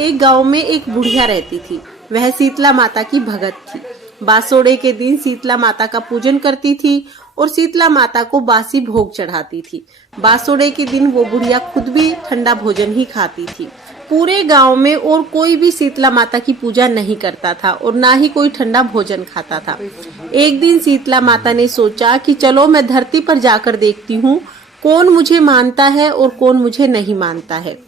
एक गांव में एक बुढ़िया रहती थी। वह शीतला माता की भगत थी। बासोड़े के दिन शीतला माता का पूजन करती थी और शीतला माता को बासी भोग चढ़ाती थी। बासोड़े के दिन वो बुढ़िया खुद भी ठंडा भोजन ही खाती थी। पूरे गांव में और कोई भी शीतला माता की पूजा नहीं करता था और ना ही कोई ठंडा भोजन खाता था। एक दिन शीतला माता ने सोचा कि चलो मैं धरती पर जाकर देखती हूँ कौन मुझे मानता है और कौन मुझे नहीं मानता है।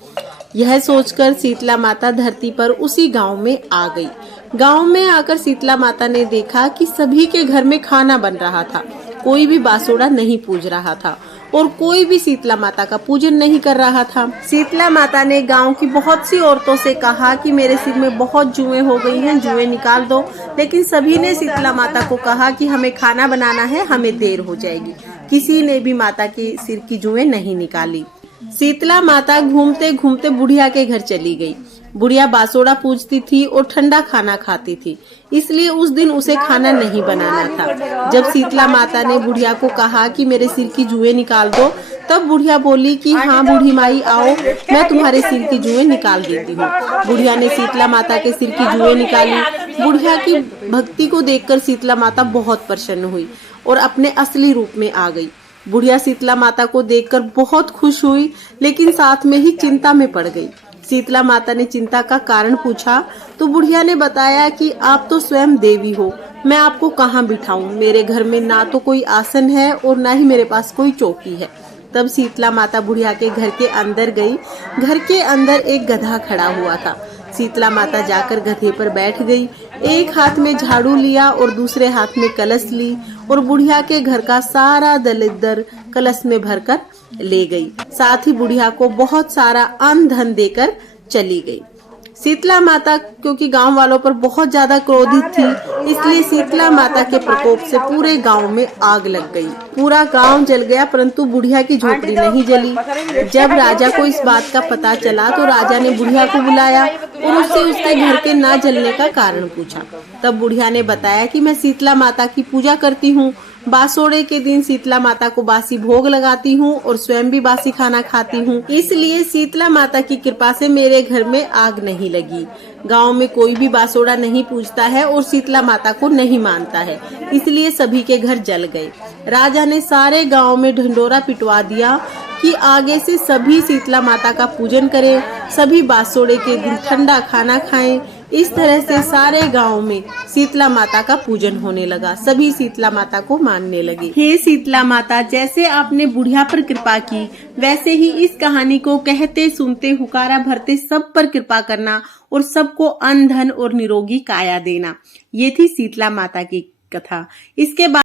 यह सोचकर शीतला माता धरती पर उसी गांव में आ गई। गांव में आकर शीतला माता ने देखा कि सभी के घर में खाना बन रहा था। कोई भी बासोड़ा नहीं पूज रहा था और कोई भी शीतला माता का पूजन नहीं कर रहा था। शीतला माता ने गांव की बहुत सी औरतों से कहा कि मेरे सिर में बहुत जुएं हो गई हैं, जुएं निकाल दो। लेकिन सभी ने शीतला माता को कहा कि हमें खाना बनाना है, हमें देर हो जाएगी। किसी ने भी माता के सिर की जुएं नहीं निकाली। शीतला माता घूमते घूमते बुढ़िया के घर चली गई। बुढ़िया बासोड़ा पूजती थी और ठंडा खाना खाती थी, इसलिए उस दिन उसे खाना नहीं बनाना था। जब शीतला माता ने बुढ़िया को कहा कि मेरे सिर की जुएं निकाल दो, तब बुढ़िया बोली कि हाँ बूढ़ी माई आओ, मैं तुम्हारे सिर की जुएं निकाल देती हूँ। बुढ़िया ने शीतला माता के सिर की जुएं निकाली। बुढ़िया की भक्ति को देखकर शीतला माता बहुत प्रसन्न हुई और अपने असली रूप में आ गई। बुढ़िया शीतला माता को देखकर बहुत खुश हुई, लेकिन साथ में ही चिंता में पड़ गई। शीतला माता ने चिंता का कारण पूछा तो बुढ़िया ने बताया कि आप तो स्वयं देवी हो, मैं आपको कहाँ बिठाऊं? मेरे घर में ना तो कोई आसन है और ना ही मेरे पास कोई चौकी है। तब शीतला माता बुढ़िया के घर के अंदर गई। घर के अंदर एक गधा खड़ा हुआ था। शीतला माता जाकर गधे पर बैठ गई। एक हाथ में झाड़ू लिया और दूसरे हाथ में कलश ली और बुढ़िया के घर का सारा दलिद्र कलश में भरकर ले गई। साथ ही बुढ़िया को बहुत सारा अन्न धन देकर चली गई। शीतला माता क्योंकि गांव वालों पर बहुत ज्यादा क्रोधित थी, इसलिए शीतला माता के प्रकोप से पूरे गांव में आग लग गई। पूरा गांव जल गया, परंतु बुढ़िया की झोपड़ी नहीं जली। जब राजा को इस बात का पता चला तो राजा ने बुढ़िया को बुलाया और उससे उसके घर के ना जलने का कारण पूछा। तब बुढ़िया ने बताया कि मैं शीतला माता की पूजा करती हूँ। बासोड़े के दिन शीतला माता को बासी भोग लगाती हूँ और स्वयं भी बासी खाना खाती हूँ, इसलिए शीतला माता की कृपा से मेरे घर में आग नहीं लगी। गांव में कोई भी बासोड़ा नहीं पूजता है और शीतला माता को नहीं मानता है, इसलिए सभी के घर जल गए। राजा ने सारे गांव में ढंढोरा पिटवा दिया कि आगे से सभी शीतला माता का पूजन करें, सभी बासोड़े के दिन ठंडा खाना खाएं। इस तरह से सारे गांव में शीतला माता का पूजन होने लगा। सभी शीतला माता को मानने लगे। हे शीतला माता, जैसे आपने बुढ़िया पर कृपा की, वैसे ही इस कहानी को कहते सुनते हुकारा भरते सब पर कृपा करना और सबको अन्न धन और निरोगी काया देना। ये थी शीतला माता की कथा। इसके बाद